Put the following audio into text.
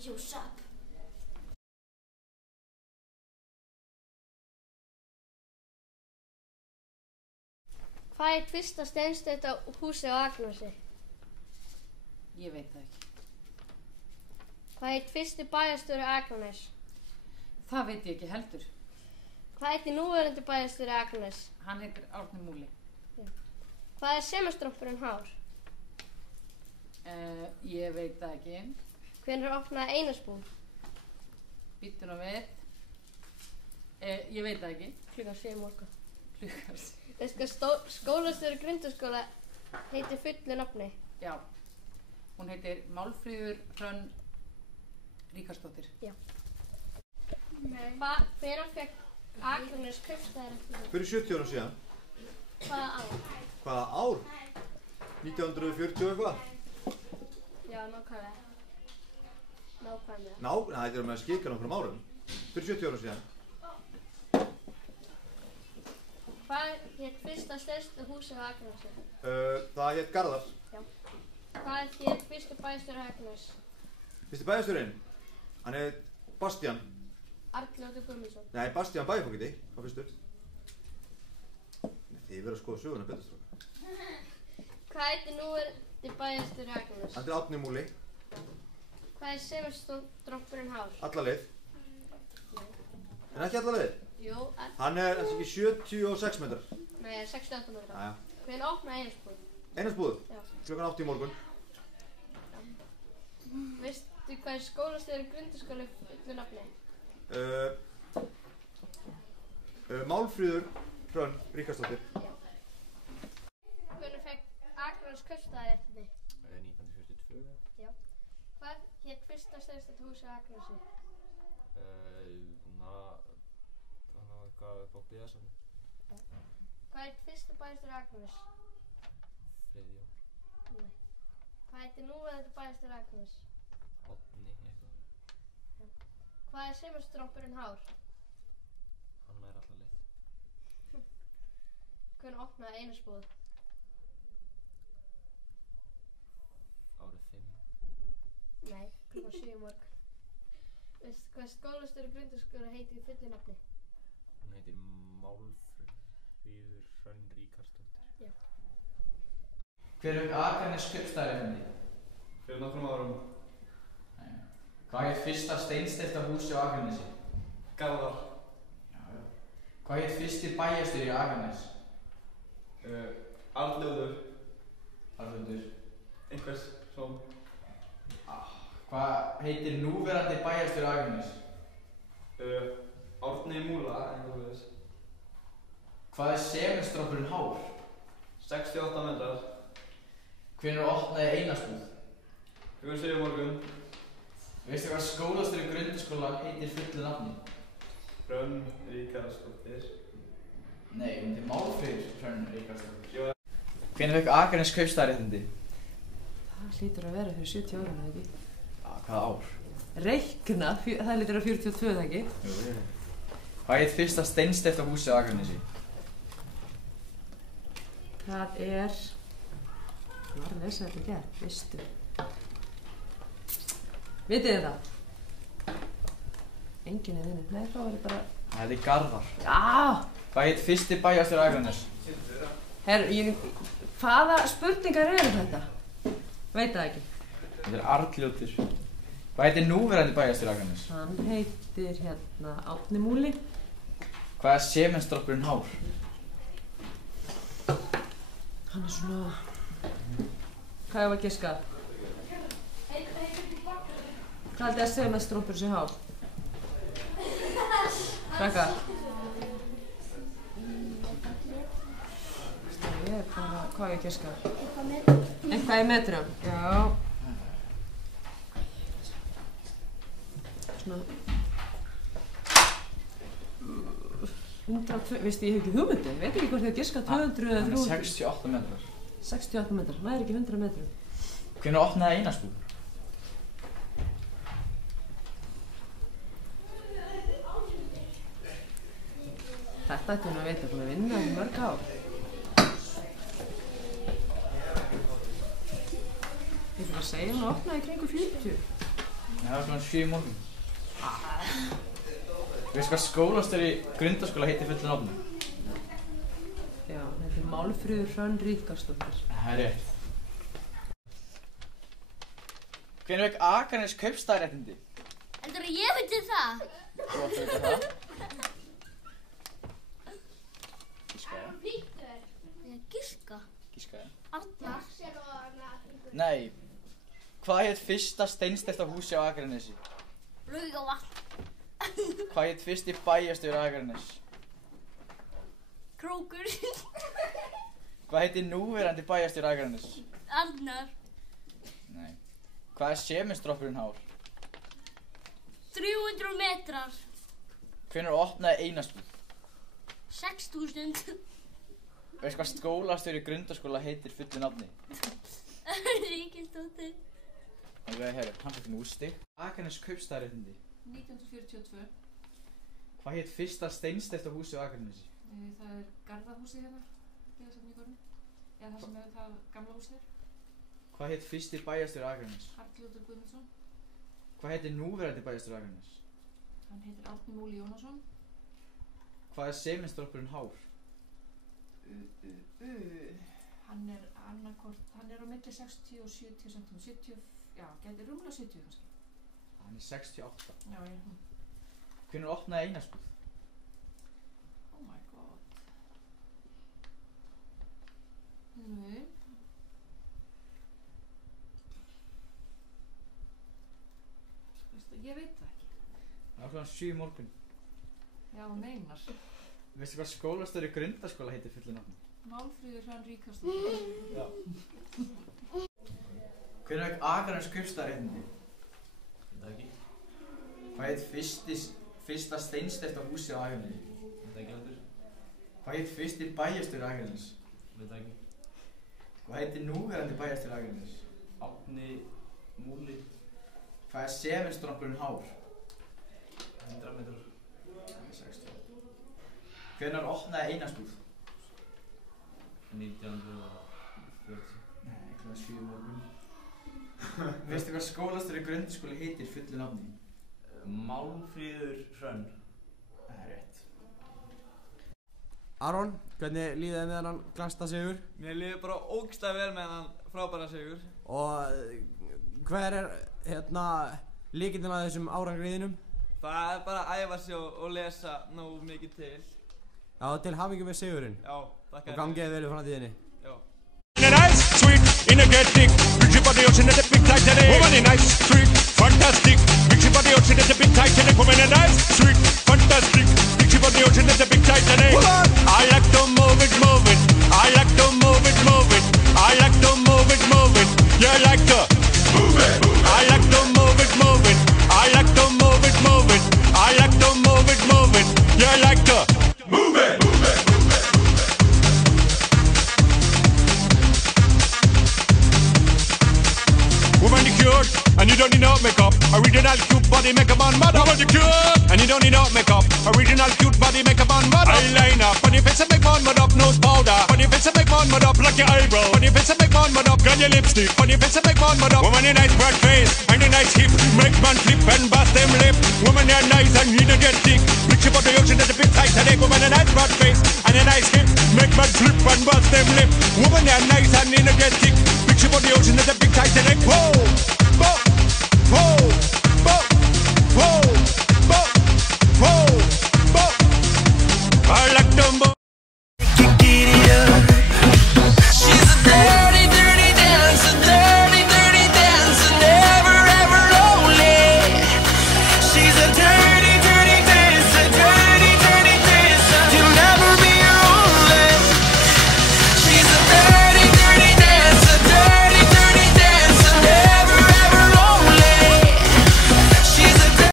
Yo, sup? Hvað er fyrsta steinsteypta húsið á Akranesi? Ég veit það ekki. Hvað heit fyrsti bæjarstjóri Akraness? Það veit ég ekki heldur. Hvað heitir núverandi bæjarstjóri Akraness? Hann heitir Árni Múli. Hvað er semastrompurinn hár? Ég veit það ekki. Hvenær opnaði Einarsbúð? Bíddu nú við. Ég veit það ekki. Klukkan 7 morgun. Klukkan 7. Veistu hvað skólastjóri Grundaskóla heitir fullu nafni? Já. Hún heitir Málfríður Hrönn Ríkharðsdóttir. Já. Hvenær fekk Akranes kaupstaðaréttindi? Fyrir 70 árum síðan. Hvaða ár? Hvaða ár? 1940 og eitthvað? Já, nákvæmlega. Nákvæmlega. Þetta er með skikar nokkrum árum. Fyrir 70 árum síðan. Hvað hét fyrsta stærsta húsið á Akranesi? Það hét Garðar. Já. Hvað hét fyrsti bæjarstjóri Akraness? Fyrsti bæjarstjórinn? Hann heit Bastian. Arnljótur Guðmundsson. Nei, Bastian Bæjarfókiti, hvað fyrstur? Þið verður að skoða söguna betur strákar. Hvað heitir núverandi bæjarstjóri Akraness? Hann er Árni Múli. Hvað er semastrompurinn hár? Alla leið. En ekki alla leið? Jú, Hann er ekki 76 metrar. Nei, 68 metrar. Jæja. Hvenær opnaði Einarsbúð? Einarsbúð? Já. Klukkan 8 í morgun. Veistu hvað er skólastjóri Grundaskóla fullu nafni? Málfríður Hrönn Ríkharðsdóttir. Já. Hvenær fekk Akranes kaupstaðaréttindi? 1942. Já. Hvað hét fyrsta stærsta húsið á Akranesi? Þannig að eitthvað upp á Gleðasafni. Hvað heit fyrsta bæjarstjóri Akraness? Friðjón. Nei. Hvað heitir núverandi bæjarstjóri Akraness? Árni eitthvað. Hvað er semastrompurinn hár? Hann nær alla leið. Hvenær opnaði Einarsbúð? Árið 5. Nei, klukkan 7 morgun. Veistu hvað skólastjóri Grundaskóla heitir í fullu nafni? Hún heitir Málfríður Hrönn Ríkharðsdóttir. Já. Hver er Akranes kaupstaðaréttindi? Fyrir nokkrum árum. Hvað heit fyrsta steinsteypta húsið á Akranesi? Garðar. Hvað heit fyrsti bæjarstjóri á Akranes? Arnljótur. Arnljótur. Einhvers som. Hvað heitir núverandi bæjarstjóri á Akranes? Árni Múla, einhvers veist. Hvað er semastrompurinn hár? 68 metrar. Hvenær opnaði Einarsbúð? Klukkan 7 morgun. Veistu hvað skólastjóri Grundaskóla heitir fullu nafni? Hrönn Ríkharðsdóttir. Nei, hún heitir Málfríður Hrönn Ríkharðsdóttir. Jó. Hvenær fekk Akranes kaupstaðaréttindi? Það hlýtur að vera fyrir 70 ára, eða ekki? Hvaða ár? Reikna, það hlýtur að 42, eða ekki? Jú. Hvað heit fyrsta steinsteypta húsið á Akranesi? Það er... Ég var að lesa þetta í gær, veistu. Vitið þið það? Enginn er þinni. Nei, þá er þetta bara... Það er Garðar. Já! Hvað heit fyrsti bæjarstjóri á Akranes? Herru, hvaða spurningar eru þetta? Veit það ekki. Þetta er Arnljótur. Hvað heitir núverandi bæjarstjóri á Akranes? Hann heitir hérna Árni Múli. Hvað er semastrompurinn hár? Hann er svona... Hvað er að giska? Hvað haldið að semastrompur sé hár? Krakkar. Ég er bara... Hvað er að giska? Eitthvað í metrum. Já. Svona... 102... Veistu, ég hef ekki hugmyndi. Ég veit ekki hvort ég hef giskað 200 eða 300. Hann er 68 metrar. 68 metrar. Það er ekki 100 metrum. Hvenær opnaði Einarsbúð? Þetta ætti hún að vita, búin að vinna í mörg ár. Ég fyrir að segja hún að opnaði í kringu 40. Nei, það var klukkan 7 í morgun. Veistu hvað skólastjóri Grundaskóla heitir fullu nafni? Já, þetta er Málfríður Hrönn Ríkharðsdóttir. Það er rétt. Hvenær fékk Akranes kaupstaðaréttindi? Heldurðu að ég veit það? Þú átt að vita það. Gískaði. Giska? Gískaði. Arnar? Nei. Hvað hét fyrsta steinsteypta húsi á Akranesi? Laugavatn. Hvað hét fyrsti bæjarstjóri Akranes? Krókur. Hvað heitir núverandi bæjarstjóri Akranes? Arnar. Nei. Hvað er sementsdroppurinn hár? 300 metrar. Hvenær opnaði Einarsbúð? 6000. Veistu hvað skólastjóri Grundaskóla heitir fullu nafni? Ríkisdóttir. Ok, herru, hann fekk nú stig. Akranes kaupstaðaréttindi. 1942. Hvað hét fyrsta steinsteypta húsi á Akranesi? Það er Garðahúsið hérna, Byggðasafn í Görðum. Eða það sem hefur það gamla húsið er. Hvað hét fyrsti bæjarstjóri Akranes? Arnljótur Guðmundsson. Hvað heitir núverandi bæjarstjóri Akranes? Hann heitir Árni Múli Jónasson. Hvað er sementsdroppurinn hár? Hann er annarkort, hann er á milli 60 og 70 cm. 70, já, gæti rúmlega 70 kannski. Hann er 68. Já, ég. Hvenær opnaði Einarsbúð? Oh my god. Nei. Ég veit það ekki. Það var klukkan 7 í morgun. Já, meinar. Veistu hvað skólastjóri Grundaskóla heitir fullu nafni? Málfríður Hrönn Ríkharðsdóttir. Já. Hvenær fékk Akranes kaupstaðaréttindi? Veit það ekki. Hvað heit fyrsta steinsteypta húsi á Akranesi? Veit það ekki heldur. Hvað heit fyrsti bæjarstjóri Akranes? Veit það ekki. Hvað heitir núverandi bæjarstjóri Akranes? Árni Múli. Hvað er sementsdroppurinn hár? 100 metrar. Það er 60. Hvenær opnaði Einarsbúð? 1940. Nei, klukkan 7 í morgun. Veistu hvað skólastjóri Grundaskóla heitir fullu nafni? Málfríður Hrönn. Það er rétt. Aron, hvernig líður þið með hann glasta sigur? Mér líður bara ógeðslega vel með hann frábæra sigur. Og hver er lykillinn að þessum árangriðinum? Það er bara að æfa sig og lesa nógu mikið til. Já, til hamingju með sigurinn. Já, þakka Og gangið vel í framtíðinni. Já. Nice, sweet, energetic, big ship on the ocean, that's a big Titanic. Woman in nice, sweet, fantastic, big ship on the ocean, that's a big Titanic. Woman in nice, sweet, fantastic, big ship on the ocean, that's a big Titanic. I like to move it, move it. I like to move it, move it. I like to move it, move it. You like to move it. I like to move it, move it. I like to move it, move it. I like to move it, move it. You like to move it. Woman, you cute, and you don't need no makeup. Original cute body make a man mad up. Woman, you cute, and you don't need no makeup. Original cute body make a man mad up. Eyeliner, funny face and make man mad up. Nose powder, funny face and make man mad up. Like your eyebrow, funny face and make man mad up. Got your lipstick, funny face and make man mad up. Woman, you nice broad face and a nice hip, make man flip and bust them lip. Woman, you nice and you don't get thick. Big ship on the ocean, that's a big Titanic. Woman, a nice broad face and a nice hip, make man flip and bust them lip. Woman, you nice and you don't get thick. Big ship on the ocean, that's a big Titanic. Whoa.